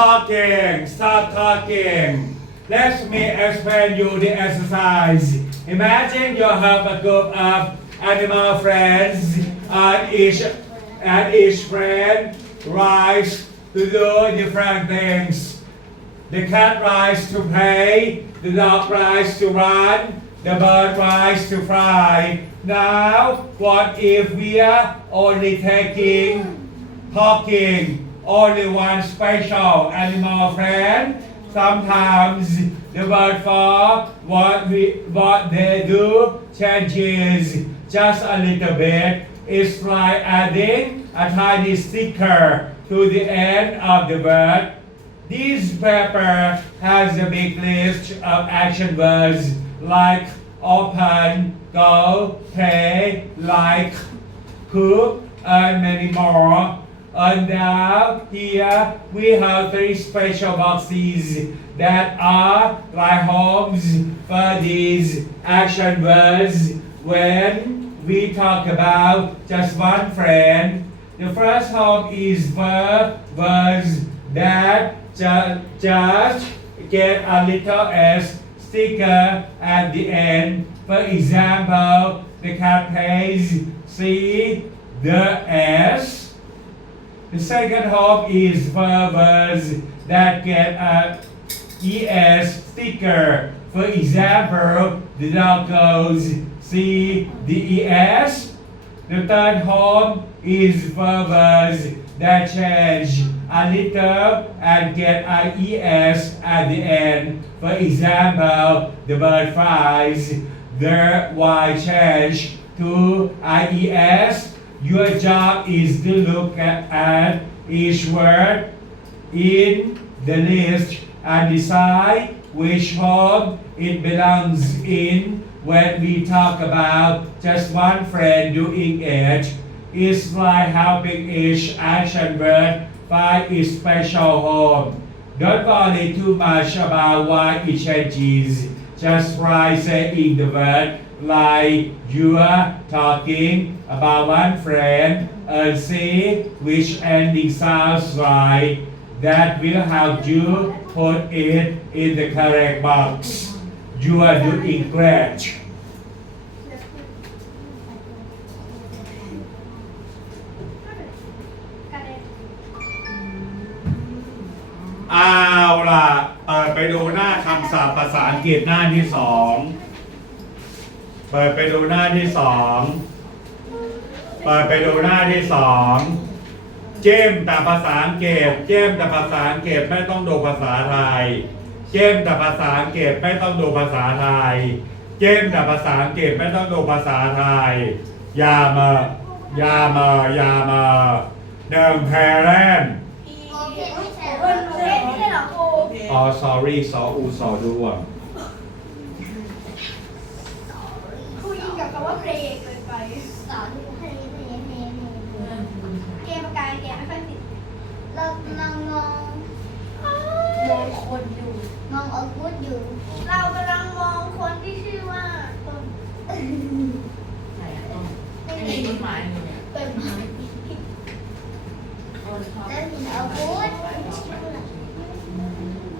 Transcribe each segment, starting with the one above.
talking. Stop talking. Let me explain you the exercise. Imagine you have a group of animal friends, and each and each friend tries to do different things. The cat tries to play, the dog tries to run, the bird tries to fly. Now, what if we are only taking talking only one special animal friend. Sometimes the word for what we what they do changes just a little bit. It's like adding a tiny sticker to the end of the word. This paper has a big list of action words like open, go, play, like, cook, and many more. And now here we have three special boxes that are like homes for these action words when we talk about just one friend. The first home is for words that ju- just get a little S sticker at the end. For example, the cat pays C, the S. The second home is words that get a ES sticker. For example, the dog goes C D E S. The third home is words that change a little and get a ES at the end. For example, the bird flies. The Y change to IES. Your job is to look at, each word in the list and decide which home it belongs in when we talk about just one friend doing it. It's like helping each action word find its special home. Don't worry too much about why it changes. Just try saying the word like you are talking about one friend and see which ending sounds right. That will help you put it in the correct box. You are doing great. เอาล่ะเปิดไปดูหน้าคำศัพท์ภาษาอังกฤษหน้าที่สอง เปิดไปดูหน้าที่สองเปิดไปดูหน้าที่สองเจมแต่ภาษาอังกฤษเจมแต่ภาษาอังกฤษไม่ต้องดูภาษาไทย เจมแต่ภาษาอังกฤษไม่ต้องดูภาษาไทย เจมแต่ภาษาอังกฤษไม่ต้องดูภาษาไทยอยาเมอยาเมอยาเมอหนึ่งแพรแรนโอเคไม่ใช่เพื่อนเพื่อนไม่ใช่หรอครูอ๋อ sorry ซออูซอด้วง ครูยิงกับคำ ว่าเพลงเกินไปสอนเพลงเพลงเพลงเพลงเกมประกายเกมไม่ค่อยติดเรากำลังมองมองคนอยู่ มองอาวุธอยู่ เรากำลังมองคนที่ชื่อว่าต้น ไหนอะต้นไม่มีต้นไม้เลยเนี่ย ต้นไม้ ต้นชอบ แล้วเห็นอาวุธ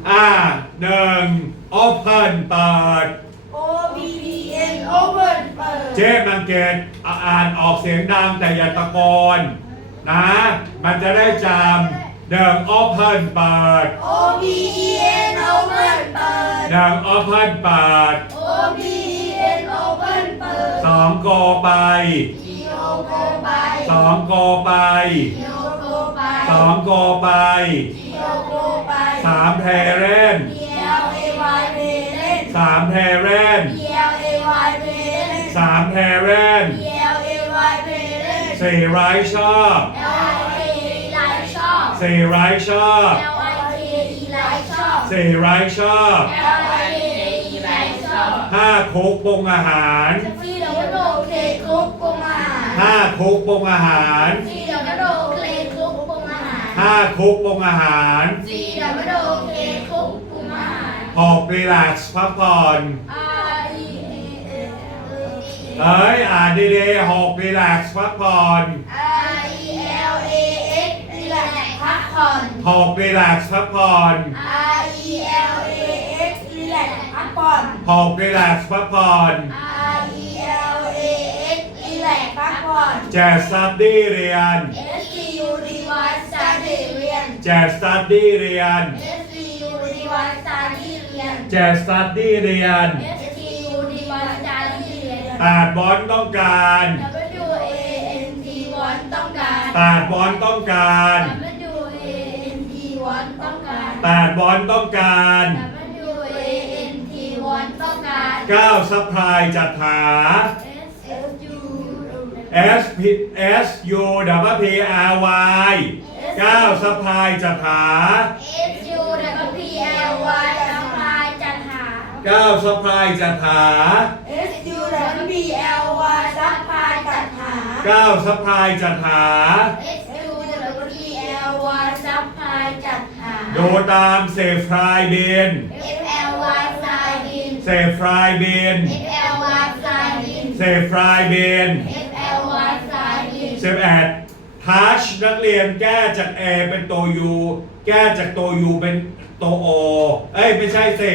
อ่าหนึ่ง open เปิด โอ B B N open เปิด เจ๊มังเกตอ่าน ออกเสียงดังแต่อย่าตะโกนนะ มันจะได้จำหนึ่ง open เปิด O B E N open เปิดหนึ่ง open เปิด O B E N open เปิด สองโกไป G O go ไป สองโกไป G O go ไป สองโกไป G O go ไป สามแพรเล่น P L A Y เพเล่น สามแพรเล่น P L A Y เพเล่น สามแพรเล่น P L A Y เพ เล่นสี่ไร้ชอบ L I K E ไลค์ชอบสี่ไร้ชอบ L I K E ไลค์ชอบสี่ไร้ชอบ L I K E ไลค์ชอบห้าคุกปรุงอาหารซีเดยวโดเคคุกปรุงอาหารห้าคุกปรุงอาหารซีเดยวโดเคคุกปรุงอาหารห้าคุกปรุงอาหารซีเดยวโดเคคุกปรุงอาหารหกรีแลกซ์พักผ่อน R E A L E เอ้ยอ่านดีๆหกรีแลกซ์พักผ่อน R E L A X นี่แหละพัพักผ่อน หก relax พักผ่อน R E L A X รีแลกซ์พักผ่อน หก relax พักผ่อน R E L A X รีแลกซ์พักผ่อน แจ study เรียน S T U D Y study เรียน แจ study เรียน S T U D Y study เรียน แจ study เรียน S T U D Y study เรียนตาดบอลต้องการ W A N T วันต้องการตาดบอลต้องการ W A N T วันต้องการตาดบอลต้องการ W A N T วันต้องการเก้าซัพพลายจัดหา S F U S P S U W P R Y เก้าซัพพลายจัดหา S U W P L Y ซัพพลายจัดหาเก้าซัพพลายจัดหา S U W P L Y ซัพพลายจัดหาเก้าซัพพลายจัดหา S U W P L Y ซัพพลายจัดหา ดูตามเซฟฟรายเบน F L Y ฟลายบินเซฟฟรายเบน F L Y ฟลายบินเซฟฟรายเบน F L Y ฟลายบินเซฟแอดทัชนักเรียนแก้จาก A เป็นตัว U แก้จากตัว U เป็นตัว O เอ้ย ไม่ใช่สิ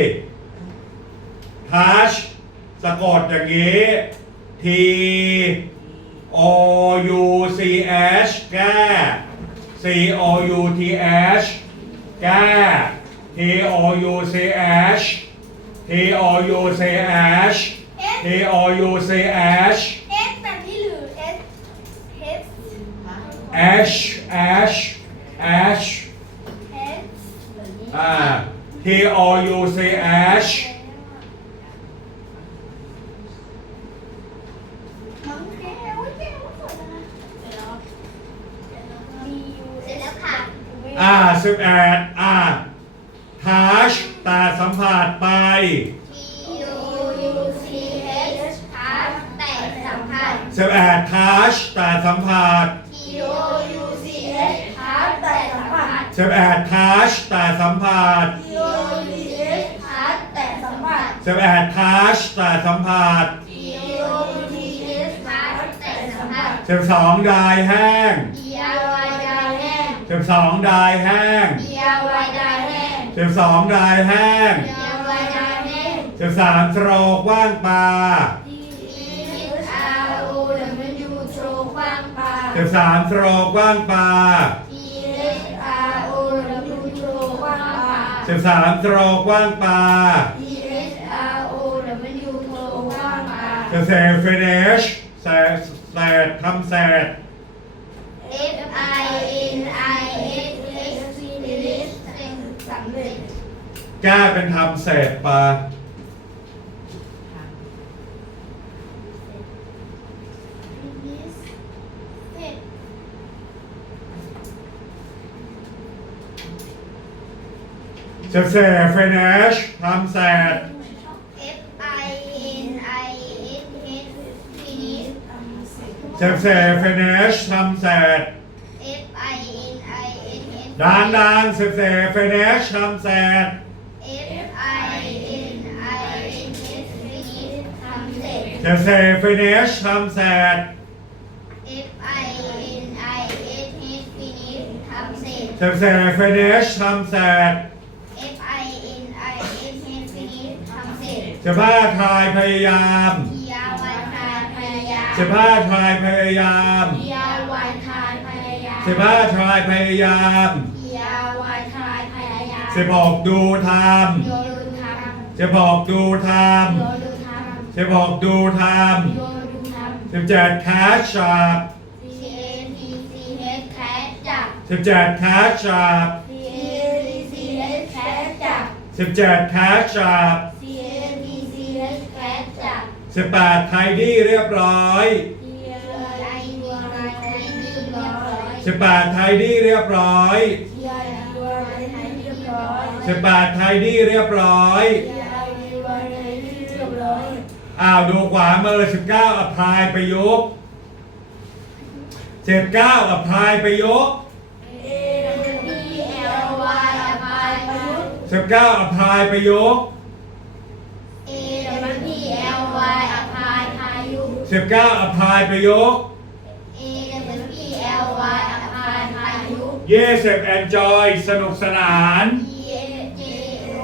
ทัช สะกดอย่างนี้ T O U C H แก้ C O U T H แก้ T O U C H T O U C H T O U C H S แบบนี้หรือ S H Ash Ash Ash S อ่า T O U C H น้องแก้วแก้วสวยนะ B U เสร็จแล้วค่ะ อ่า สิบแอดอ่า touch ตาสัมผัสไป T U U C H ทัชแต่สัมผัส สิบแอด touch ตาสัมผัส T O U C H ทัชแต่สัมผัส สิบแอด touch ตาสัมผัส T O U C H ทัชแต่สัมผัส สิบแอด touch ตาสัมผัส T O U C H ทัชแต่สัมผัส สิบสองดายแห้ง D I Y ดาแห้ง สิบสองดายแห้ง D I Y ดาแห้งสิบสองดายแห้ง D I Y ดาแห้งสิบสามโตรกว่างปลา T H R O W โชว์กว้างปลาสิบสามโตรกว่างปลา T H R O W โชว์กว้างปลาสิบสามโตรกว่างปลา T H R O W โชว์กว้างปลาจะเซฟเนชแสแสดทำแสด F I N I S H finish สำเร็จแก้เป็นทำเศษปลา Finish เสร็จจะเซฟเนชทำแสด จะเซฟเนชทำแสด F I N I S H ดังดังเซฟเฟเนชทำแสด F I N I S H finish ทำเสร็จ จะเซฟเนชทำแสด F I N I S H finish ทำเสร็จจะเซฟเนชทำแสด F I N I S H finish ทำเสร็จจะผ้าทายพยายาม T R Y ทายพ ยายามจะผ้าทายพยายาม T R Y ทายพยายามจะผ้าทายพยายาม T R Y ทายพยายามจะบอกดูทโยดูทำจะบอกดูทำโยดูทำจะบอกดูทำโยดูทำสิบเจ็ดแคชชับำ C A T C H แคสจับ สิบเจ็ดแคชชับ C A T C H แคสจับสิบเจ็ดแคชชับ C A T C H แคส จับสิบแปดไทดี้เรียบร้อย T I D Y ไทยเรียบร้อยสิบแปดไทดี้เรียบร้อย T I D Y ไทยเรียบร้อยสิบแปดไทดี้เรียบร้อย T I D Y ไทยเรียบร้อยอ้าวดูขวามือสิบเก้าอพายประยุกต์สิบเก้าอพายประยุกต์ A W L Y อภัยประยุกต์สิบเก้าอพายประยุกต์ สิบเก้าอพายประยุกต์ A W L Y อภัยพายุ Yes enjoy สนุกสนาน E J O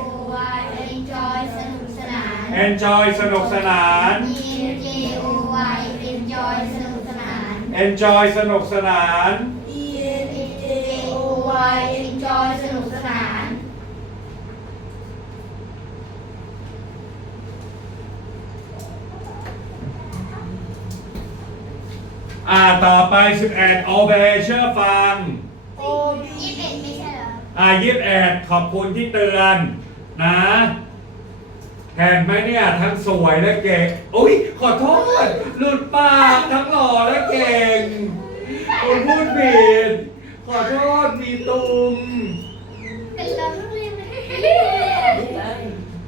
Y enjoy สนุกสนาน enjoy สนุกสนาน E J O Y enjoy สนุกสนาน enjoy สนุกสนาน E N J O O Y Y enjoy สนุกสนาน อ่าต่อไป 11 obey เชื่อฟัง O B ยี่สิบเอ็ดไม่ใช่เหรออ่ายิบแอดขอบคุณที่เตือนนะเห็นไหมเนี่ยทั้งสวยและเก่งอุ้ยขอโทษ หลุดปากทั้งหล่อและเก่งคุณพูดผิด ขอโทษมีตุมเป็นเราโรงเรียนไม่ได้ได้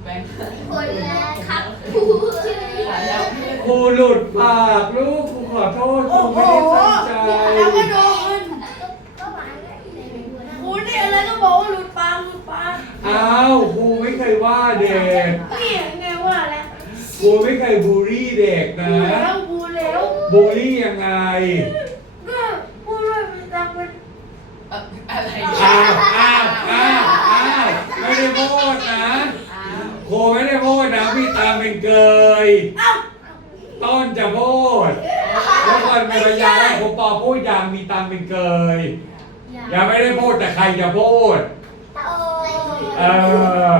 แบงค์คนละครับครูชื่อขายาวขึ้นครูหลุดปากลูกครูข อโทษครูโอ้โหไม่ได้ตั้งใจแล้วก็โดนก็หมายได้ในเมนูนะคุณนี่อะไรก็บอกว่าหลุดปากหลุดปากอ้าวครูไม่เคยว่าเด็กนี่ไงว่าแล้วครูไม่เคยบูลลี่เด็กนะบูแล้วบูแล้วบูลลี่ยังไงก็พูดว่ามันตังมันอะอะไรอ้าวอ้าวอ้าวอ้าวไม่ได้พูดนะอ้าวโคไม่ได้พูดนะพี่ตามเป็นเกยเอ้าต้นจะพูดแล้วคนเป็นพยานให้ผมปอพูดยังมีตามเป็นเกยยังไม่ได้พูดแต่ใครจะพูด เออ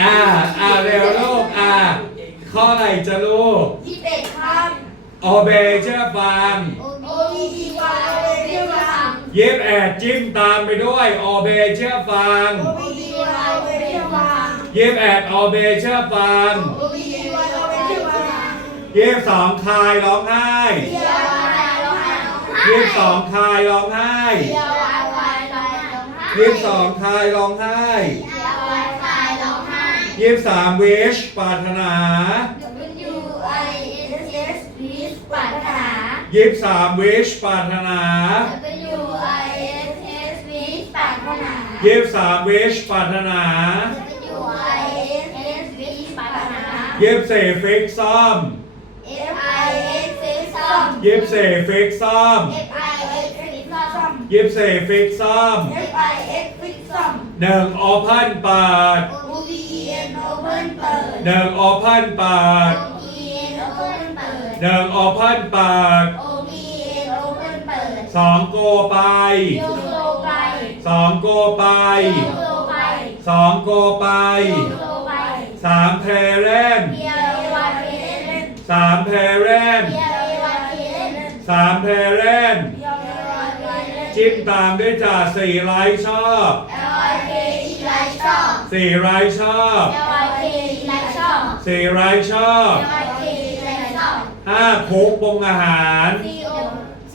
อ่า อ่าเร็วลูก อ่า ข้อไหนจะลูกยี่เอ็ดครับโอเบเชื่อฟังโอบีอีวาโอเบฟังย็บแอดจิ้มตามไปด้วยโอเบเชื่อฟังโอบีอีวาโอเบเชฟังย็บแอดโอเบเชื่อฟังโอบีอีวาโอเบเชื่อฟัง เย็บสองคายร้องไห้เดียววายร้องไห้เย็บสองคายร้องไห้เดียววายวายร้องไห้เย็บสองคายร้องไห้เดียววายคายร้องไห้เย็บสามเวชปรารถนา W I S S วิสปรารถนาเย็บสามเวชปรารถนา W I S S วิสปรารถนาเย็บสามเวชปรารถนา W I S S วิสปรารถนาเย็บเสฟิกซ่อม F I S S ซ่อ มเย็บเสฟิกซ่อม F I S S ซ่อมเย็บเสฟิกซ่อม F I X ฟิกซัมหนึ่งโอพันเปิด O P E N Open เปิดหนึ่งโอพันเปิด O P E N Open เปิดหนึ่งโอพันเปิด O P E N Open เปิดสองโกไปโยโลไปสองโกไปโยโลไปสองโกไปโยโลไปสามเทเรน P L A Y K N สามเทเรน P L A Y K N สามเทเรนเดียว P L A Y K N จิ้มตามด้วยจ่าสี่ไลค์ชอบ L I K E ไลค์ชอบสี่ไลค์ชอบ L I K E ไลค์ชอบสี่ไลค์ชอบ L I K E ไลค์ชอบห้าคุกปรุงอาหาร C O C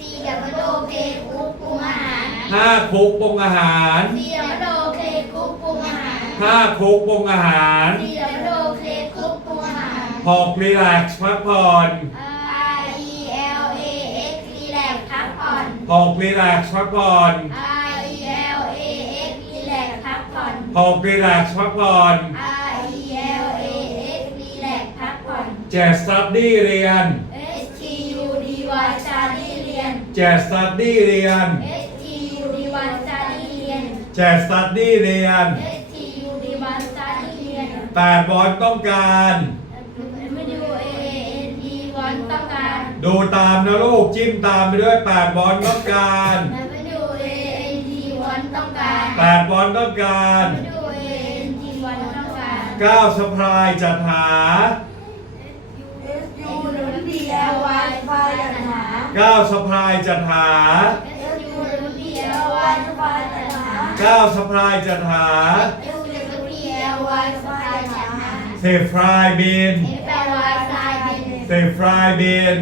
W O K คุกปรุงอาหาร ห้าคุกปรุงอาหาร C W O K คุกปรุงอาหาร ห้าคุกปรุงอาหาร C W O K คุกปรุงอาหาร หกรีแลกซ์พักผ่อน R หกรีแลกซ์พักผ่อน R E L A X รีแลกซ์พักผ่อน หกรีแลกซ์พักผ่อน R E L A X รีแลกซ์พักผ่อน เจ็ดสตัดดี้เรียน S T U D Y สตาร์ดี้เรียน เจ็ดสตัดดี้เรียน S T U D Y สตาร์ดี้เรียน เจ็ดสตัดดี้เรียน S T U D Y สตาร์ดี้เรียนแปดบอลต้องการ W A N ดูตามนะลูกจิ้มตามไปด้วยแปดบอลต้องการ W A N T วันต้องการแปดบอลต้องการ W A N T วันต้องการ เก้าสะพรายจัดหา S U W D L Y ไฟจัดหา เก้าสะพรายจัดหา S U W D L Y ไฟจัดหา เก้าสะพรายจัดหา S U W D L Y สปายจัดหาสิบฟรายบิน F L Y ฟลายบินสิบฟรายบิน F L Y ฟลายบิน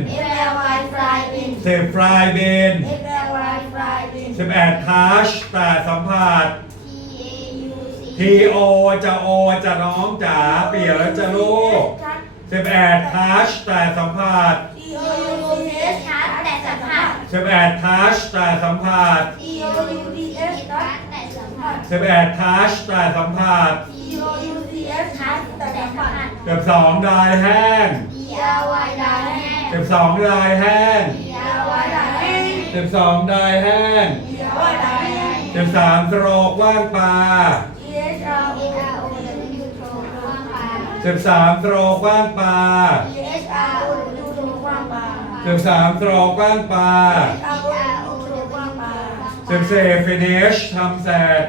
สิบฟรายบิน F L Y ไฟบินสิบแอดทัชแต่สัมผัส T A U C ทีโอจะโอจะน้องจ๋าเปลี่ยนแล้วจะลูกสิบแอดทัชแต่สัมผัส T O O U U T S S ชัดแต่สัมผัสสิบแอดทัชแต่สัมผัส T O U T S ชัดแต่สัมผัสสิบแอดทัชแต่สัมผัส T T O U T S ชัดแต่สัมผัสเกือบสองดายแห้ง D L Y ดาวแห้งเกือบสองดายแห้ง D L Y ดาวแห้งสิบสองไดแห้งเดียวว่าได้สิบสามโตรกว่างปลา T H R O O W โทรว่างปลาสิบสามโตรกว่างปลา T H R O ดูดูกว้างปลาสิบสามโตรกว่างปลา H R O ดูกว้างปลาสิบสี่ฟินิชทำเสร็จ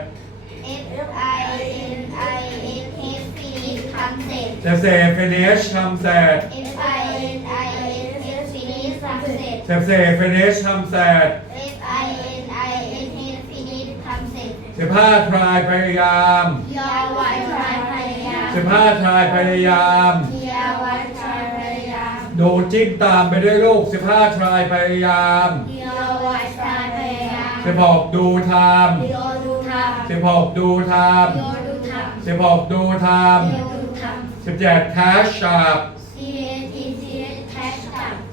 F I N I S H P ทำเสร็จสิบสี่ฟินิชทำเสร็จ เสร็จสิบสี่ฟินิชทำเสร็จ F I N I S H P ทำเสร็จสิบห้าทรายพยายาม ยอวัยชายพยายามสิบห้าทรายพยายาม ยอวัยชายพยายามดูจิ้มตามไปด้วยลูกสิบห้าทรายพยายามยอวัยชายพยายามสิบหกดูทยอดูทำสิบหกดูทำยอดูทำสิบหกดูทำยอดูทำสิบเจ็ดแคชชับ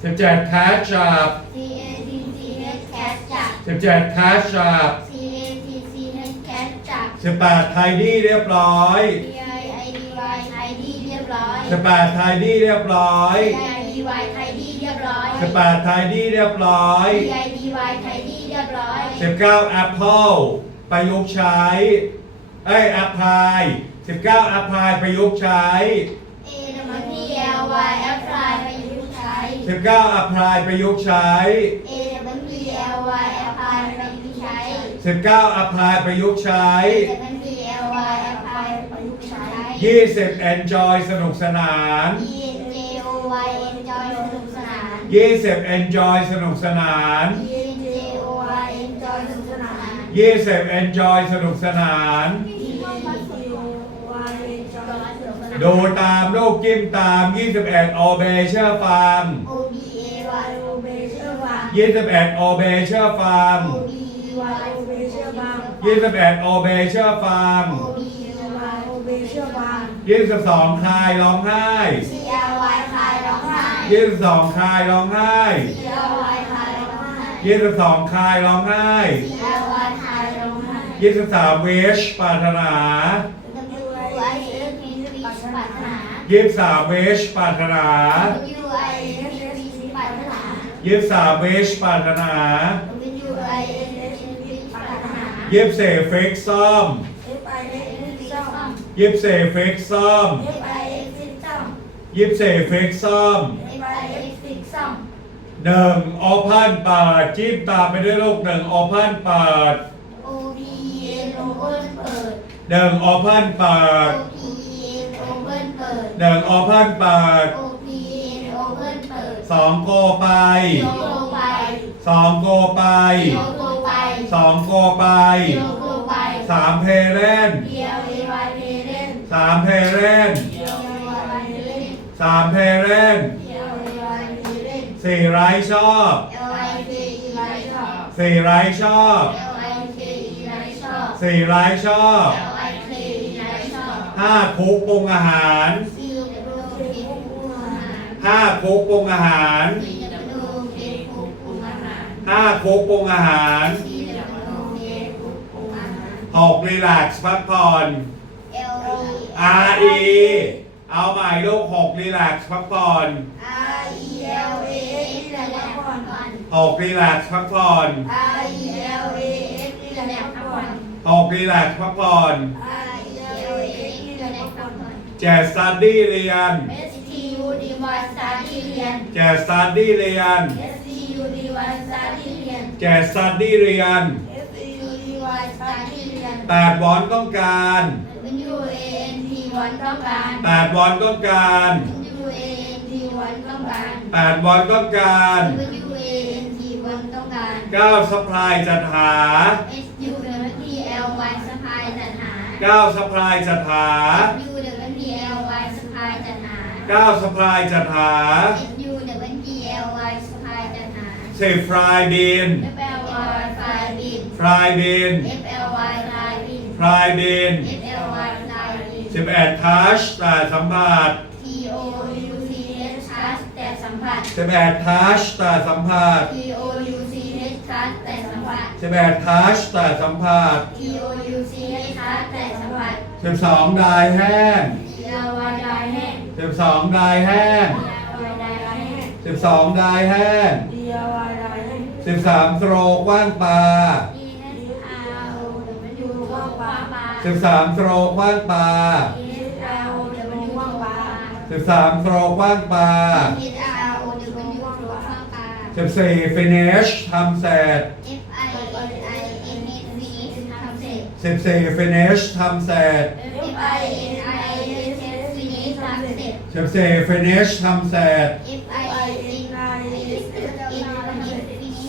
สิบเจ็ดแคชชับ C A T C H แคชจับ สิบเจ็ดแคชชับ C A T C H แคชจับ สิบแปดไทดี้เรียบร้อย D I I D Y ไทยดีเรียบร้อย สิบแปดไทดี้เรียบร้อย D I D Y ไทยดีเรียบร้อย สิบแปดไทดี้เรียบร้อย D I D Y ไทยดีเรียบร้อยสิบเก้าแอปเปิลประยุกต์ใช้เอ้ยแอปพลายสิบเก้าแอปพลายประยุกต์ใช้ A W P L Y apply ประยุ กต์ใช้สิบเก้าแอปพลายประยุกต์ใช้ A W P L Y apply ประยุกต์ใช้สิบเก้าแอปพลายประยุกต์ใช้ A W P L Y apply ประยุกต์ใช้ยี่สิบ enjoy สนุกสนาน E N J O Y enjoy สนุกสนานยี่สิบ enjoy สนุกสนาน E N J O Y enjoy สนุกสนานยี่สิบ enjoy สนุกสนาน T H U Y H R ดูตามลูกจิ้มตาม 21 obey เชื่อฟัง O B A Y O B เชื่อฟัง21 obey เชื่อฟัง O B Y O B เชื่อฟัง21 obey เชื่อฟัง O B Y O B เชื่อฟัง22คลายร้องไห้ C L Y คลายร้องไห้22คลายร้องไห้ C L Y คลายร้องไห้22คลายร้องไห้ C L Y คลายร้องไห้23 wish ปรารถนา W I S H P ปรารถนา23 wish ปรารถนา W I S H P ปรารถ นา23 wish ปรารถนา W I S H P ปรารถนา24 fix ซ่อม F I X ซ่อม24 fix ซ่อม F I X ซ่อม24 fix ซ่อม F I X ซ่อมหนึ่ง open เปิดจิ้มตามไปด้วยลูกหนึ่ง open เปิด O P N Open เปิด หนึ่ง open เปิ O ด P N Open เปิด หนึ่ง open เปิด O สองโกไปโยโกไปสองโกไปโยโกไปสองโกไปโยโกไปสามเพเรน P L A Y เพเล่นสามเพเรน P L A Y เพเล่นสามเพเรน P L A Y เพเล่นสี่ไร้ชอบ L I K E ไรชอบสี่ไร้ชอบ L I K E ไรชอบสี่ไร้ชอบ L I K E ไรชอบห้าคุกปรุงอาหาร C W K ปรุงอา หารห้าคุกปรุงอาหาร C W K ปรุงอาหารห้าคุกปรุงอาหาร C W K ปรุงอาหารหกรีแลกซ์พักผ่อน L E R E เอาใหม่ลูกหกรีแลกซ์พักผ่อน R E L A S รีแลกซ์พักผ่อนหกรีแลกซ์พักผ่อน R E L A S รีแลกซ์พักผ่อนหกรีแลกซ์พักผ่อน R E L A S รีแลกซ์พักผ่อนแจสตัดดี้เรียน S T U D Y สตาร์ที่เรียน แจสตัดดี้เรียน S T U D Y สตาร์ที่เรียน แจสตัดดี้เรียน F E S T U D Y สตาร์ที่เรียน แปดวอนต้องการ W A N T วันต้องการ แปดวอนต้องการ W A N T วันต้องการ แปดวอนต้องการ W A N T วันต้องการ เก้าสปายจัดหา S U W T L Y สปายจัดหา เก้าสปายจัดหา U W T L Y สปายจัดหาเก้าสปายจัดหา S U W T L Y สปายจัดหาสิบฟรายบิน F L Y ฟลายบิน ฟรายบิน F L Y ฟลายบิน ฟรายบิน F L Y ฟลายบิน สิบเอ็ดทัชแต่สัมผัส T O U C H ทัชแต่สัมผัส สิบเอ็ดทัชแต่สัมผัส T O U C H ทัชแต่สัมผัส สิบเอ็ดทัชแต่สัมผัส T O U C H ทัชแต่สัมผัส สิบสองดายแห้ง D L Y ดายแห้ง สิบสองดายแห้ง D L Y ดายแห้งสิบสองดายแห้ง D I Y ได้ให้ D สิบสามโตรกว้างปลา E S R O W ว่างปลาสิบสามโตรกว้างปลา E S R O W ว่างปลาสิบสามโตรกว้างปลา E S R O W ว่างปลาสิบสี่ finish ทำเสร็จ F I N I N S V ทำเสร็จสิบสี่ finish ทำเสร็จ F I N I N S V ทำเสร็จ สิบสี่ finish ทำเสร็จ F I N I S N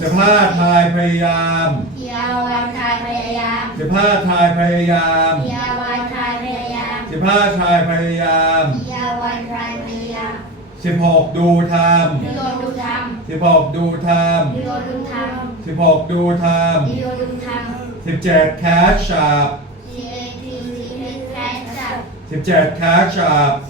สิบห้าทายพยายามยาวันทายพยายามสิบห้าทายพยายามยาวันทายพยายามสิบห้าทายพยายามยาวันทายพยายามสิบหกดูทดิโยดูธรรมำสิบหกดูทดิโยดูธรรมำสิบหกดูทดิโยดูธรรมำสิบเจ็ดแคชจับสิบเจ็ด catch up C A T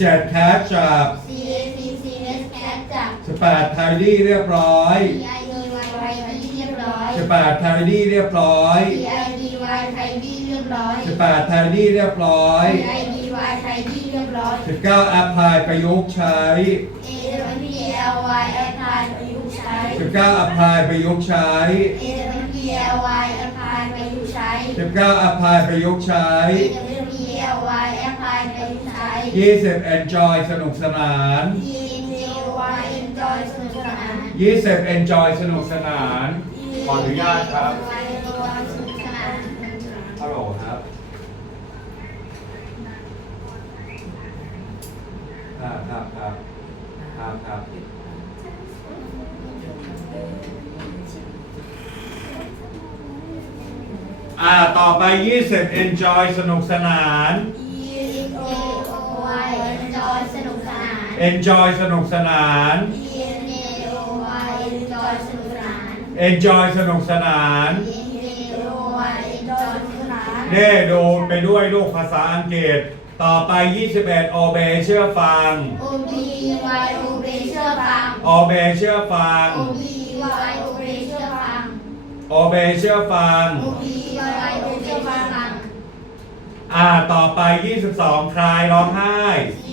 จ็ดแคชจาก C A C C S แคชจาก 18ไทดี้เรียบร้อย P I D Y ไทยเรียบร้อย 18ไทดี้เรียบร้อย P I D Y ไทยเรียบร้อย 18ไทดี้เรียบร้อย P I D Y ไทยเรียบร้อย 19แอปพลายประยุกต์ใช้ A W P L Y แอปพลายประยุกต์ใช้ 19แอปพลายประยุกต์ใช้ A W P L Y แอปพลายประยุกต์ใช้ 19แอปพลายประยุกต์ใช้ A W P L Y ยุกต์ใช้ยี่สิบ enjoy สนุกสนาน E N J Y enjoy สนุกสนานยี่สิบ enjoy สนุกสนาน ขออนุญาตครับ Y enjoy สนุกสนานฮัลโหลครับครับครับครับครับครับอ่า ต่อไป 20 enjoy สนุกสนาน enjoy สนุกสนาน E N J O Y enjoy สนุกสนาน enjoy สนุกสนาน E N J O Y enjoy สนุกสนานเน่ดูไปด้วยลูกภาษาอังกฤษ ต่อไป 21 obey เชื่อฟัง O B Y O B เชื่อฟัง obey เชื่อฟัง O B Y O B เชื่อฟัง obey เชื่อฟัง O B Y O B เชื่อฟังอ่าต่อไป 22 คลายร้องไห้ C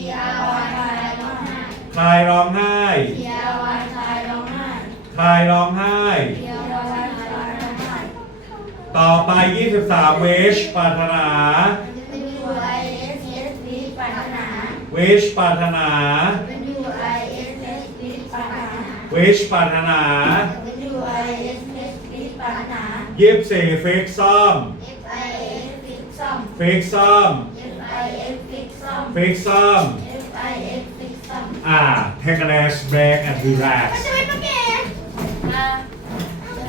ห้คลายร้องไห้ C R Y คลายร้องไห้คลายร้องไห้ C R Y คลายร้องไห้ต่อไป 23 wish ปรารถนา W I S S V ปรารถนา wish ปรารถนา W I S S V ปรารถนา wish ปรารถนา W I S S V ปรารถนา24 fix ซ่อม F I S fix ซ่อม fix ซ่อม F I S fix ซ่อม fix ซ่อม F I S fix ซ่อมอ่ Ah, take a rest, break, and relax.